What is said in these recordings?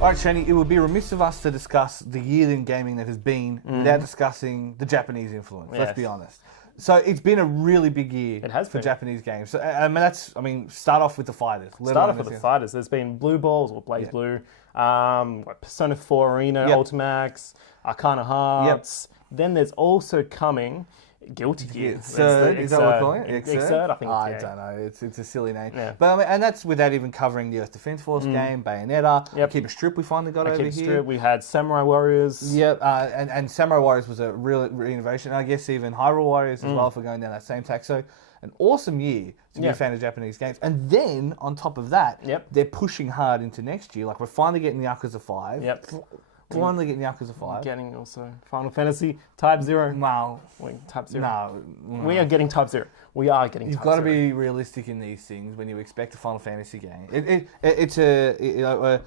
All right, Shani, it would be remiss of us to discuss the year in gaming that has been without discussing the Japanese influence. Let's be honest. So it's been a really big year for Japanese games. So, start off with the fighters. Start off with the fighters. There's been Blue Balls or Blaze Blue, Persona 4 Arena, Ultimax, Arcana Hearts. Then there's also coming Guilty Gear. Is that what we're calling it? Xrd, I think I don't know. It's a silly name. Yeah. But and that's without even covering the Earth Defense Force game, Bayonetta, Keeper Strip we finally got over here. Strip. We had Samurai Warriors. Yep, and Samurai Warriors was a real innovation. I guess even Hyrule Warriors as well for going down that same tack. So an awesome year to be a fan of Japanese games. And then on top of that, they're pushing hard into next year. Like we're finally getting the Yakuza 5. Yep. Finally getting Yakuza 5. Getting also Final Fantasy Type 0. No. Type 0. No. We are getting Type 0. We are getting You've Type got 0. to be realistic in these things when you expect a Final Fantasy game. It's a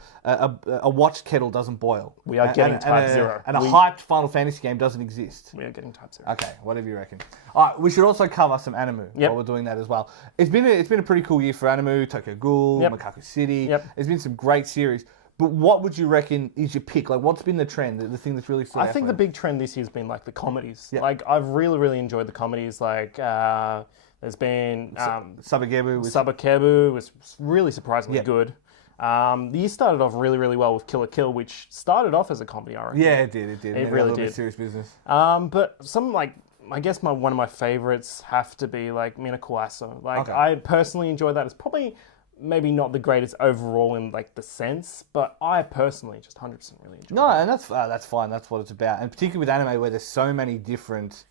watched kettle doesn't boil. We are getting Type 0. And a hyped Final Fantasy game doesn't exist. We are getting Type 0. Okay, whatever you reckon. All right, we should also cover some anime while we're doing that as well. It's been a pretty cool year for anime. Tokyo Ghoul, Makaku City. There's been some great series. But what would you reckon is your pick? Like, what's been the trend, the thing that's really stood out? I think the big trend this year has been like the comedies. Yep. Like, I've really enjoyed the comedies. Like, there's been Sabakebu was really surprisingly good. The year started off really well with Kill la Kill, which started off as a comedy, I reckon. Yeah, it did. It really did. Serious business. But some I guess one of my favorites have to be like Minako Aso. Like, I personally enjoy that. It's probably maybe not the greatest overall in like the sense, but I personally just 100% really enjoy it. No, and that's fine. That's what it's about. And particularly with anime where there's so many different,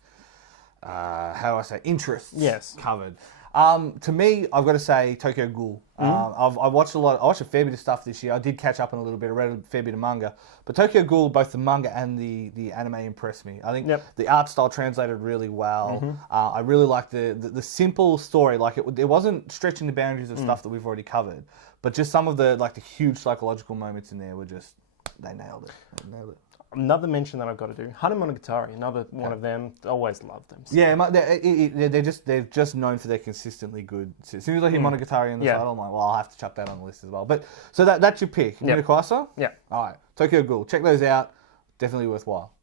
interests covered. To me, I've got to say Tokyo Ghoul. I watched a fair bit of stuff this year. I did catch up on a little bit. I read a fair bit of manga. But Tokyo Ghoul, both the manga and the anime impressed me. I think the art style translated really well. I really liked the simple story. Like it wasn't stretching the boundaries of stuff that we've already covered. But just some of the huge psychological moments in there were just, they nailed it. Another mention that I've got to do, Hana Monogatari, another one of them. Always loved them. So. Yeah, they're just known for their consistently good. As soon as I hear Monogatari in the title, I'm like, well, I'll have to chuck that on the list as well. But so that's your pick, Minako Aso? Yeah. All right, Tokyo Ghoul. Check those out. Definitely worthwhile.